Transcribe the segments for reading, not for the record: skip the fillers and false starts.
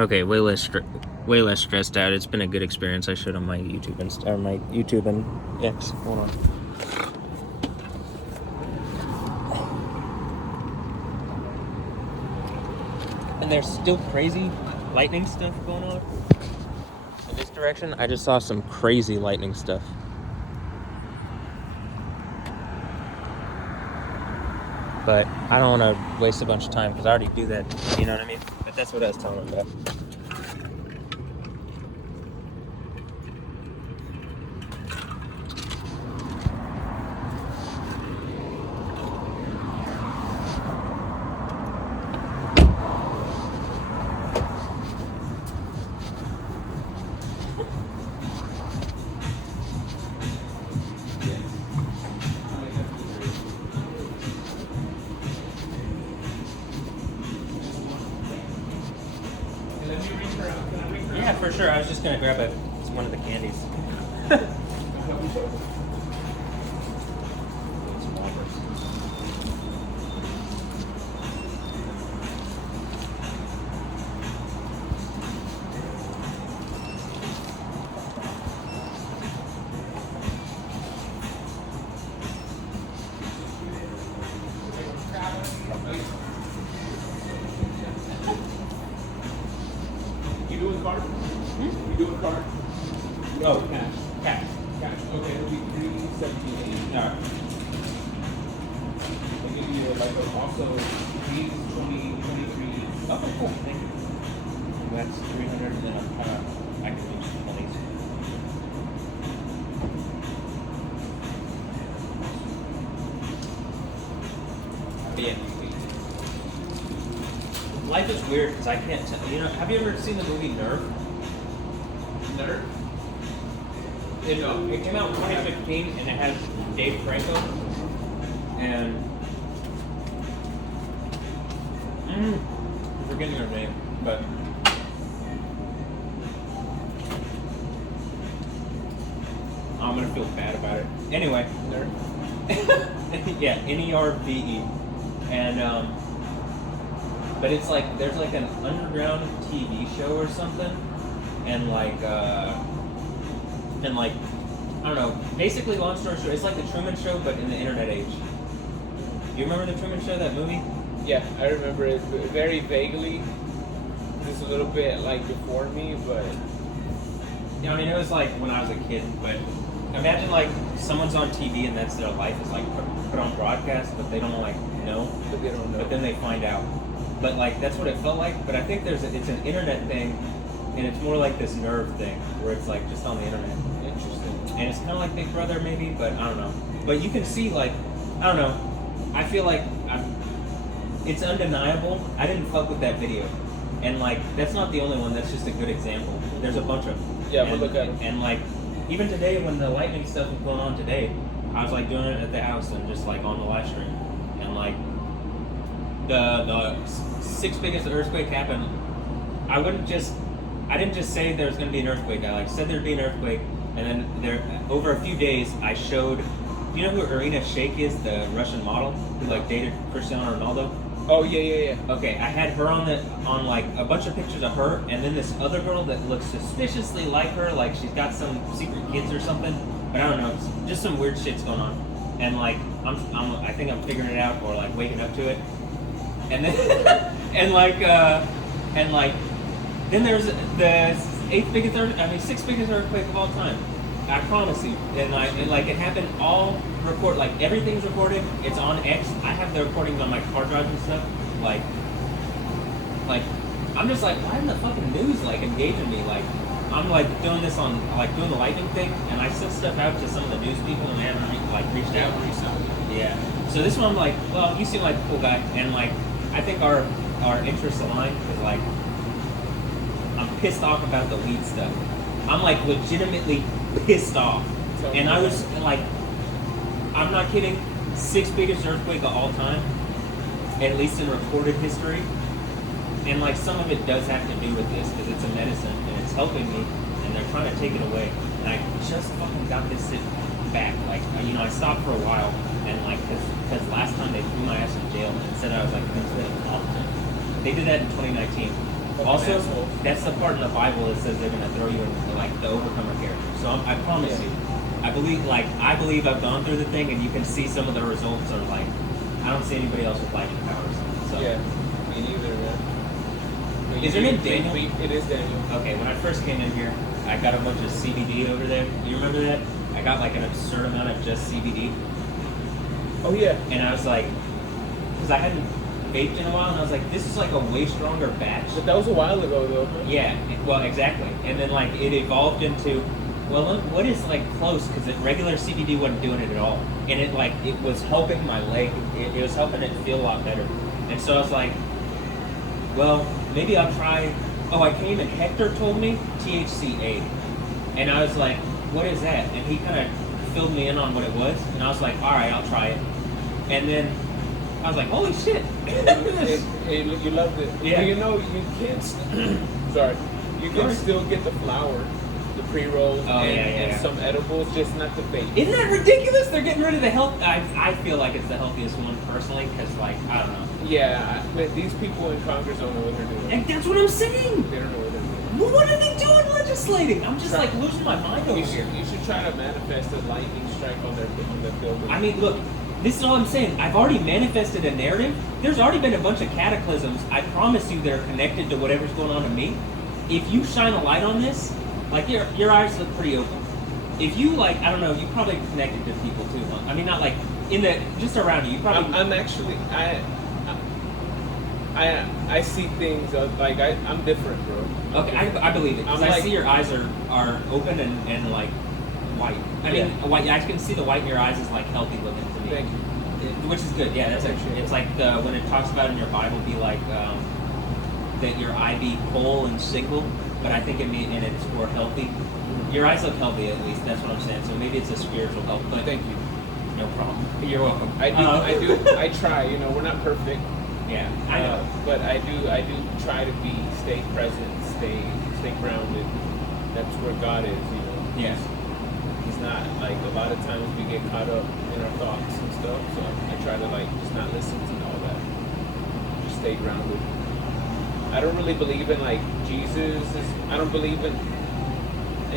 Okay, way less stressed out. It's been a good experience. I showed on my YouTube and X. Hold on. And there's still crazy lightning stuff going on in this direction. I just saw some crazy lightning stuff. But I don't want to waste a bunch of time because I already do that. You know what I mean? But that's what I was telling them about. Yeah, for sure. I was just gonna grab one of the candies. You doing card? You doing card? Oh, Cash. cash. Cash. Okay, it'll be 317. All right. I'll give you like also 2023. Okay, cool. Thank you. That's 300, and then I can do some monies. But yeah. Life is weird because I can't tell. You know, have you ever seen the movie Nerve? Nerd? It came out in 2015 and it has Dave Franco and I'm forgetting her name, but I'm gonna feel bad about it. Anyway, Nerd? yeah, Nerve, and but it's like there's like an underground TV show or something, and like I don't know. Basically, long story short, it's like the Truman Show, but in the internet age. You remember the Truman Show, that movie? Yeah, I remember it very vaguely. Just a little bit like before me, but Yeah, I mean, it was like when I was a kid, but imagine like someone's on TV and that's their life is like put on broadcast, but they don't like know. they don't know. But then they find out. But like that's what it felt like. But I think it's an internet thing, and it's more like this Nerve thing where it's like just on the internet. Interesting. And it's kind of like Big Brother maybe, but I don't know. But you can see like I don't know. I feel like it's undeniable. I didn't fuck with that video, and like that's not the only one. That's just a good example. There's a bunch of Yeah, and, we'll look at them. And like even today when the lightning stuff was going on today, I was like doing it at the house and just like on the live stream, and like the sixth biggest earthquake happened. I didn't just say there was going to be an earthquake. I like said there'd be an earthquake, and then there over a few days I showed. Do you know who Irina Shayk is, the Russian model who like dated Cristiano Ronaldo? Oh yeah. Okay, I had her on like a bunch of pictures of her, and then this other girl that looks suspiciously like her, like she's got some secret kids or something. But I don't know, just some weird shit's going on, and like I think I'm figuring it out or like waking up to it, and then and like then there's the sixth biggest earthquake of all time. I promise you, and it happened all like everything's recorded. It's on X. I have the recordings on my hard drive and stuff. Like I'm just like, why isn't the fucking news like engaging me? Like I'm like doing this on like doing the lightning thing, and I sent stuff out to some of the news people, and they haven't reached out. Yeah. So this one I'm like, well, you seem like a cool guy, and like I think our interests align because like I'm pissed off about the weed stuff. I'm like legitimately pissed off, and I was like, I'm not kidding, sixth biggest earthquake of all time, at least in recorded history, and like some of it does have to do with this because it's a medicine and it's helping me, and they're trying to take it away, and I just fucking got this shit back. Like I stopped for a while, and like because last time they threw my ass in jail and said I was like mentally incompetent. They did that in 2019. Also, assholes. that's the part in the Bible that says they're gonna throw you into like the overcomer character. So I promise Yeah. you, I believe I've gone through the thing, and you can see some of the results are like, I don't see anybody else with lightning powers. So. Yeah, me neither, man. But Is you- your name Daniel? It is Daniel. Okay, when I first came in here, I got a bunch of CBD over there. You remember that? I got like an absurd amount of just CBD, Oh yeah. and I was like, because I hadn't vaped in a while, and I was like, this is like a way stronger batch. But that was a while ago, though. Huh? Yeah, well, exactly. And then like it evolved into, well, look, what is like close? Because regular CBD wasn't doing it at all, and it was helping my leg. It was helping it feel a lot better. And so I was like, well, maybe I'll try. Oh, I came and Hector told me THCA, and I was like, what is that? And he kind of filled me in on what it was, and I was like, all right, I'll try it. And then I was like, holy shit! You loved it. Yeah. Well, you know, you can. Sorry, you can still get the flower, the pre-rolls, and some edibles, just not the vape. Isn't that ridiculous? They're getting rid of the health. I feel like it's the healthiest one personally, because like I don't know. Yeah, but these people in Congress don't know what they're doing. And that's what I'm saying. They don't know what they're doing. Well, what are they doing legislating? I'm just like losing my mind over You here. should try to manifest a lightning strike on their building. I mean, look, this is all I'm saying. I've already manifested a narrative. There's already been a bunch of cataclysms. I promise you they're connected to whatever's going on to me. If you shine a light on this, like your eyes look pretty open. If you like, I don't know, you probably connected to people too, huh? I mean, not like in the, just around you. You probably. I'm actually, I see things like I'm different, bro. Okay, I believe it. 'Cause I'm I like- see your eyes are open and like white. I mean, white. I can see the white in your eyes is like healthy looking to me. Thank you. Which is good. Yeah, that's actually. It's like when it talks about in your Bible, be like that your eye be whole and single, but I think and it's more healthy. Your eyes look healthy at least. That's what I'm saying. So maybe it's a spiritual health. But Thank you. no problem. You're welcome. I try. You know, we're not perfect. Yeah, I know. But I do try to stay present, stay grounded. That's where God is, you know. Yeah. He's not like a lot of times we get caught up in our thoughts and stuff. So I try to like just not listen to all that. Just stay grounded. I don't really believe in like Jesus. I don't believe in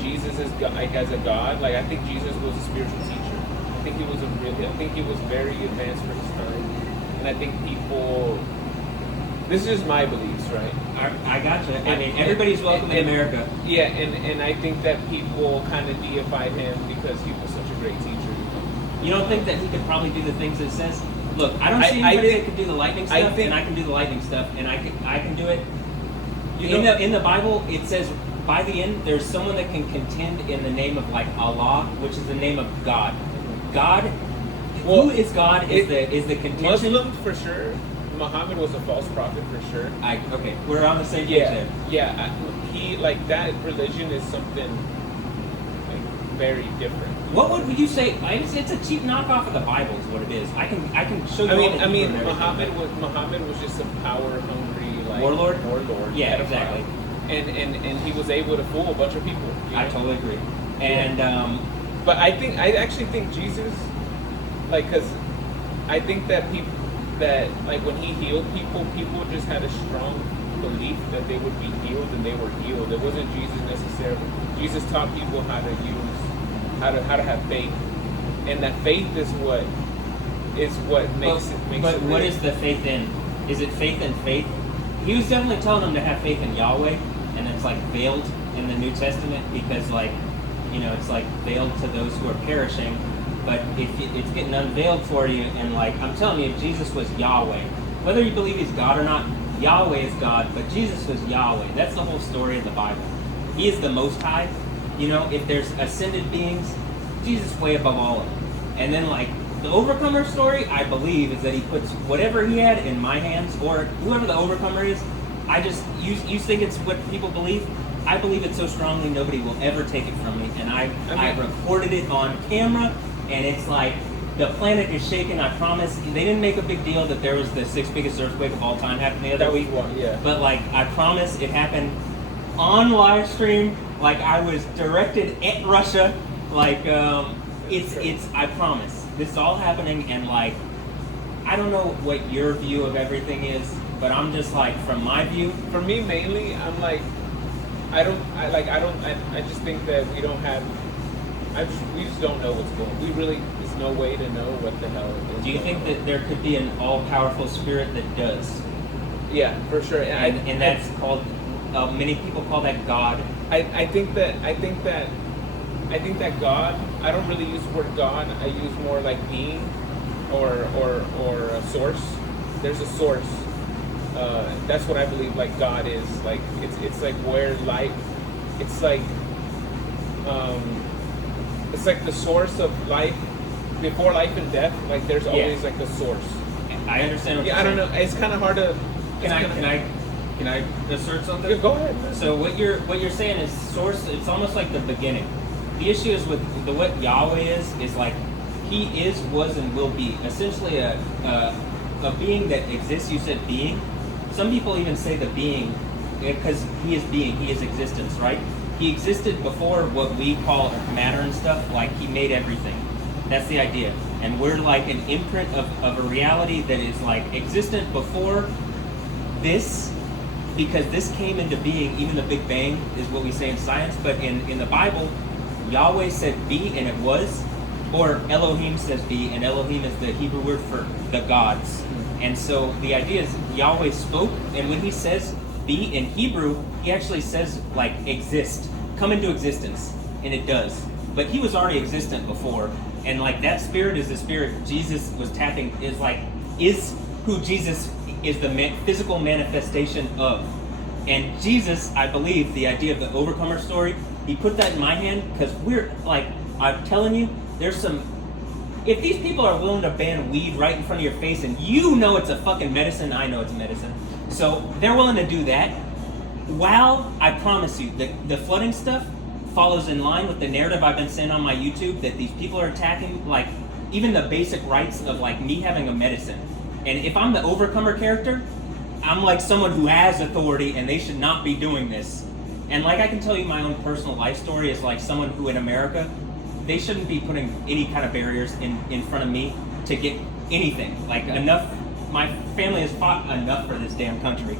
Jesus as God, like as a God. Like I think Jesus was a spiritual teacher. I think he was very advanced for his time. And I think people, this is just my beliefs, right? I gotcha. I mean, everybody's welcome in America. Yeah, and I think that people kind of deified him because he was such a great teacher. You don't think that he could probably do the things that it says? Look, I don't see anybody that can do the lightning stuff, and I can do the lightning stuff, and I can do it. In the Bible, it says by the end, there's someone that can contend in the name of like Allah, which is the name of God. God. Who is God? Is the contention? Muslim for sure. Muhammad was a false prophet for sure. Okay, we're on the same page there. Yeah. He like that religion is something like very different. What would you say? It's a cheap knockoff of the Bible, is what it is. I can show you. I mean, Muhammad was just a power hungry like warlord. Yeah, pedophile. exactly. And he was able to fool a bunch of people. You know? I totally agree. And but I actually think Jesus, like, because I think that like when he healed people just had a strong belief that they would be healed, and they were healed. It wasn't Jesus necessarily. Jesus taught people how to have faith, and that faith is what makes it. But what is the faith in? Is it faith in faith? He was definitely telling them to have faith in Yahweh, and it's like veiled in the New Testament because like, you know, it's like veiled to those who are perishing. But it's getting unveiled for you, and like I'm telling you, if Jesus was Yahweh, whether you believe he's God or not, Yahweh is God, but Jesus was Yahweh. That's the whole story of the Bible. He is the Most High. You know, if there's ascended beings, Jesus is way above all of them. And then like the Overcomer story, I believe, is that he puts whatever he had in my hands, or whoever the Overcomer is. I just you think it's what people believe. I believe it so strongly nobody will ever take it from me, and I recorded it on camera. And it's like, the planet is shaking, I promise. They didn't make a big deal that there was the 6th biggest earthquake of all time happening the other week. Yeah. But like, I promise it happened on live stream. Like, I was directed at Russia. Like, I promise. This is all happening, and like, I don't know what your view of everything is, but I'm just like, from my view, For me, mainly, I'm like, I just think that we don't have. We just don't know what's going. We really, there's no way to know what the hell is. do you think that there could be an all-powerful spirit that does? Yeah, for sure. And that's called, many people call that God. I think that God. I don't really use the word God. I use more like being, or a source. There's a source. That's what I believe. Like God is like it's like where life. It's like the source of life before life and death. Like there's always like a source. I understand what you're I saying. don't know. It's kind of hard to. Can I assert something? Yeah, go ahead. So what you're saying is source. It's almost like the beginning. The issue is with what Yahweh is like. He is, was, and will be essentially a being that exists. You said being. Some people even say the being because he is being. He is existence, right? He existed before what we call matter and stuff. Like he made everything. That's the idea. And we're like an imprint of a reality that is like existent before this, because this came into being. Even the Big Bang is what we say in science, but in the Bible, Yahweh said be and it was, or Elohim says be, and Elohim is the Hebrew word for the gods. And so the idea is Yahweh spoke, and when he says be in Hebrew, he actually says like exist, come into existence, and it does. But he was already existent before, and like that spirit is the spirit Jesus was tapping, is who Jesus is the physical manifestation of. And Jesus, I believe, the idea of the overcomer story, he put that in my hand because we're like, I'm telling you, there's some. If these people are willing to ban weed right in front of your face and you know it's a fucking medicine, I know it's a medicine. So they're willing to do that. While I promise you, the flooding stuff follows in line with the narrative I've been saying on my YouTube that these people are attacking, like, even the basic rights of, like, me having a medicine. And if I'm the overcomer character, I'm like someone who has authority and they should not be doing this. And like I can tell you my own personal life story is like someone who in America, they shouldn't be putting any kind of barriers in front of me to get anything. Like enough, my family has fought enough for this damn country.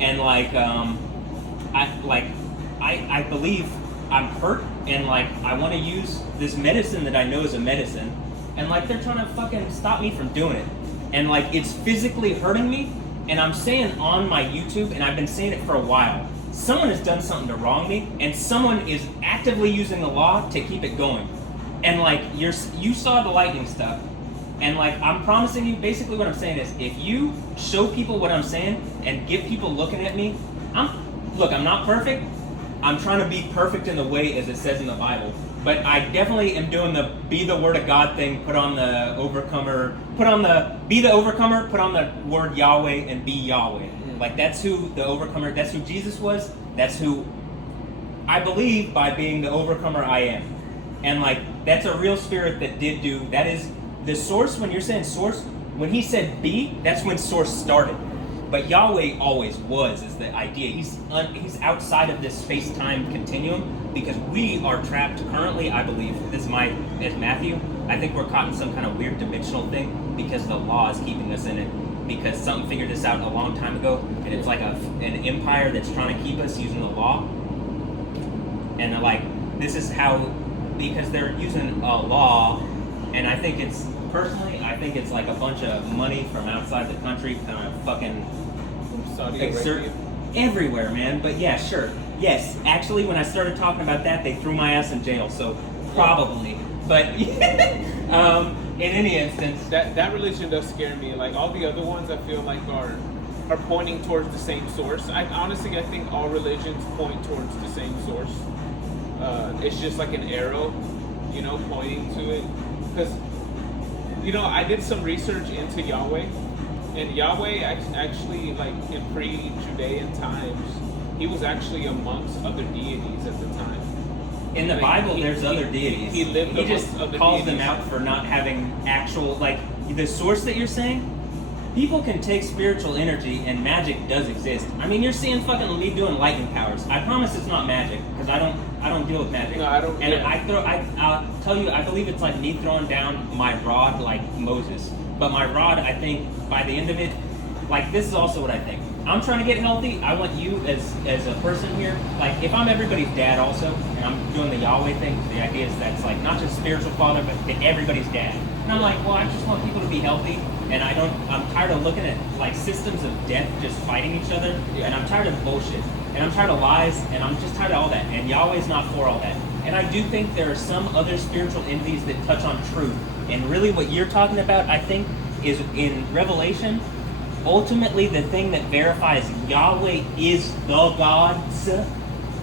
And like, I believe I'm hurt and like I want to use this medicine that I know is a medicine. And like they're trying to fucking stop me from doing it. And like it's physically hurting me. And I'm saying on my YouTube, and I've been saying it for a while, someone has done something to wrong me, and someone is actively using the law to keep it going. And like you saw the lightning stuff, and like I'm promising you, basically what I'm saying is, if you show people what I'm saying and get people looking at me, I'm not perfect. I'm trying to be perfect in the way as it says in the Bible, but I definitely am doing the be the word of God thing. Put on the overcomer. Be the overcomer. Put on the word Yahweh and be Yahweh. Like that's who the overcomer. That's who Jesus was. That's who I believe by being the overcomer I am. And like that's a real spirit that did do. That is the source. When you're saying source, when he said be, that's when source started. But Yahweh always was is the idea. He's outside of this space-time continuum because we are trapped currently. I believe this is as Matthew. I think we're caught in some kind of weird dimensional thing because the law is keeping us in it. Because something figured this out a long time ago, and it's like an empire that's trying to keep us using the law. And like this is how, because they're using a law, and I think it's like a bunch of money from outside the country kind of fucking exert everywhere, man. But yeah, sure. Yes, actually, when I started talking about that, they threw my ass in jail, so probably. But in any instance, that religion does scare me. Like all the other ones, I feel like are pointing towards the same source. I think all religions point towards the same source. It's just like an arrow, pointing to it. Because, I did some research into Yahweh, and Yahweh actually, like in pre-Judean times, he was actually amongst other deities at the time. In the Bible, there's other deities. He just calls them out for not having actual, like, the source that you're saying. People can take spiritual energy, and magic does exist. I mean, you're seeing fucking me doing lightning powers. I promise it's not magic, because I don't deal with magic. No, I don't. And yeah. I'll tell you, I believe it's like me throwing down my rod like Moses. But my rod, I think, by the end of it, like this is also what I think. I'm trying to get healthy. I want you as a person here. Like if I'm everybody's dad also, and I'm doing the Yahweh thing, the idea is that's like not just spiritual father, but everybody's dad. And I'm like, well, I just want people to be healthy, and I'm tired of looking at like systems of death just fighting each other, and I'm tired of bullshit, and I'm tired of lies, and I'm just tired of all that. And Yahweh's not for all that. And I do think there are some other spiritual entities that touch on truth. And really, what you're talking about, I think, is in Revelation. Ultimately, the thing that verifies Yahweh is the gods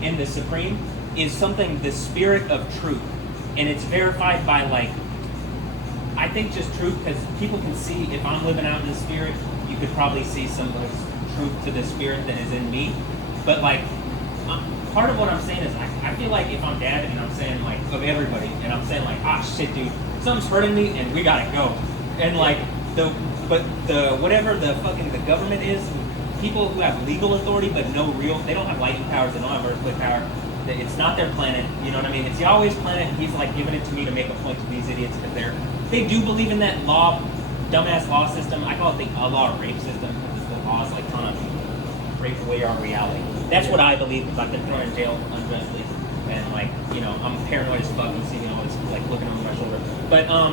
in the Supreme is something, the spirit of truth. And it's verified by, like, I think just truth, because people can see, if I'm living out in the spirit, you could probably see some truth to the spirit that is in me. But, like, part of what I'm saying is, I feel like if I'm dad and I'm saying, like, of everybody, and I'm saying, like, ah, shit, dude, something's hurting me, and we gotta go. And, like, whatever the government is, people who have legal authority but no real, they don't have lightning powers, they don't have earthquake power. It's not their planet, you know what I mean? It's Yahweh's planet, and he's like giving it to me to make a point to these idiots because they do believe in that law, dumbass law system. I call it the law of rape system because the law is like trying to rape away our reality. That's what I believe, because I've been thrown in jail unjustly, and like, you know, I'm paranoid as fuck and seeing all this like looking over my shoulder. But I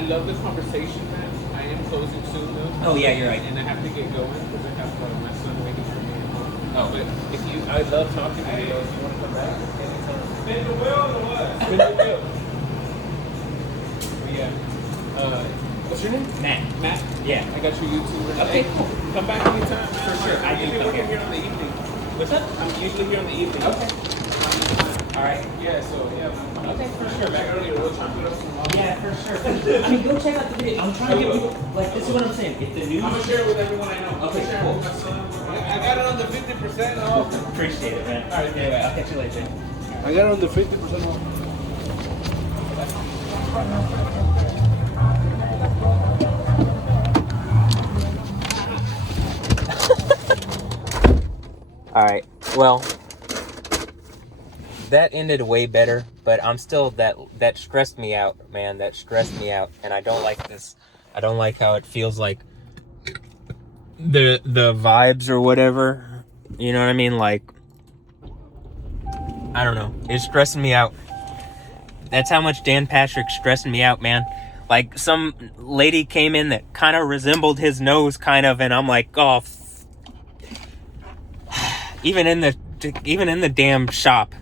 love the conversation, man. I am closing soon though. Oh yeah, you're right. And I have to get going because I have my son waiting for me at home. Oh, but I love talking to you. If you want to come back, Spin the wheel or what? spin the wheel. But yeah. What's your name? Matt. Matt. Yeah. I got your YouTube. Okay, Hey, cool. come back anytime. For sure. I do usually come working here. here in the evening. What's up? I'm usually here in the evening. Okay. All right. Yeah. So yeah. Okay, for sure. Back earlier, we'll chop it up some more. Yeah, for sure. I mean, go check out the video. I'm trying to get people, like, this is what I'm saying. If the news... I'm gonna share it with everyone I know. Okay, Share it cool. with my son. I got it on the 50% off. Appreciate it, man. All right, anyway, I'll catch you later. I got it on the 50% off. All right, well, that ended way better, but I'm still, that stressed me out, man. That stressed me out, and I don't like this. I don't like how it feels like the vibes or whatever. You know what I mean? Like, I don't know. It's stressing me out. That's how much Dan Patrick's stressing me out, man. Like, some lady came in that kind of resembled his nose, kind of, and I'm like, oh, even in the damn shop.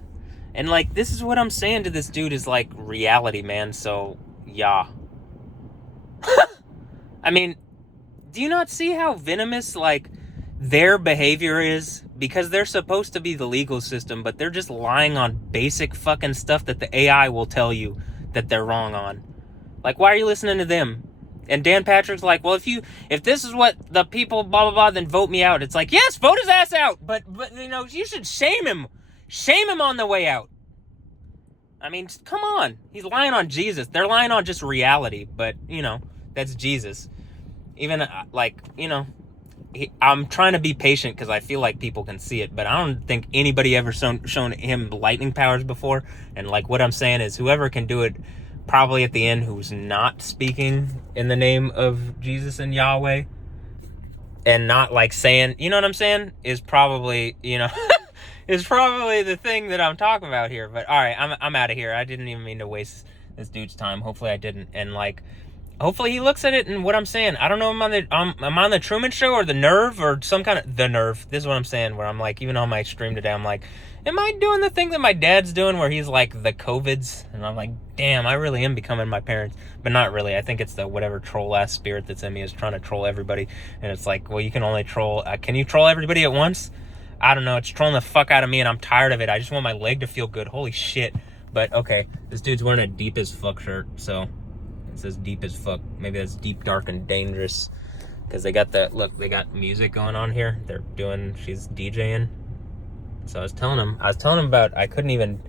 And, like, this is what I'm saying to this dude is, like, reality, man. So, yeah. I mean, do you not see how venomous, like, their behavior is? Because they're supposed to be the legal system, but they're just lying on basic fucking stuff that the AI will tell you that they're wrong on. Like, why are you listening to them? And Dan Patrick's like, well, if this is what the people blah blah blah, then vote me out. It's like, yes, vote his ass out, but you know, you should shame him on the way out. I mean, come on, he's lying on Jesus. They're lying on just reality, but you know, that's Jesus. Even like, you know, I'm trying to be patient because I feel like people can see it, but I don't think anybody ever shown him lightning powers before. And like what I'm saying is, whoever can do it, probably at the end, who's not speaking in the name of Jesus and Yahweh, and not like saying, you know what I'm saying, is probably, you know, is probably the thing that I'm talking about here. But all right, I'm out of here. I didn't even mean to waste this dude's time. Hopefully I didn't. And like, hopefully he looks at it and what I'm saying. I don't know if I'm on the Truman Show or the Nerve or some kind of the Nerve. This is what I'm saying, where I'm like, even on my stream today, I'm like, am I doing the thing that my dad's doing where he's like the COVIDs? And I'm like, damn, I really am becoming my parents. But not really. I think it's the whatever troll ass spirit that's in me is trying to troll everybody. And it's like, well, you can only troll. Can you troll everybody at once? I don't know. It's trolling the fuck out of me and I'm tired of it. I just want my leg to feel good. Holy shit. But okay, this dude's wearing a deep as fuck shirt. So it says deep as fuck. Maybe that's deep, dark, and dangerous. Because they got that, look, they got music going on here. She's DJing. So I was telling him about, I couldn't even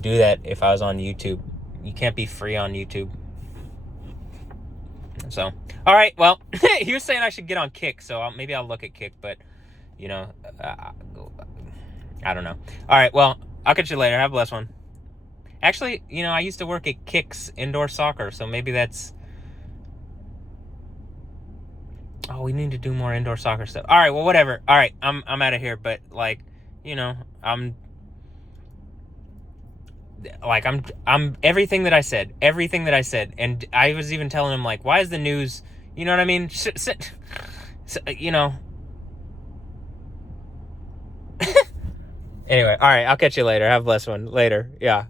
do that if I was on YouTube. You can't be free on YouTube. So, all right, well, he was saying I should get on Kick, so maybe I'll look at Kick, but, you know, I don't know. All right, well, I'll catch you later. Have a blessed one. Actually, you know, I used to work at Kick's Indoor Soccer, so maybe that's... Oh, we need to do more indoor soccer stuff. All right, well, whatever. All right, I'm out of here. But like, you know, I'm everything that I said, and I was even telling him like, why is the news? You know what I mean? You know. Anyway, all right. I'll catch you later. Have a blessed one. Later. Yeah.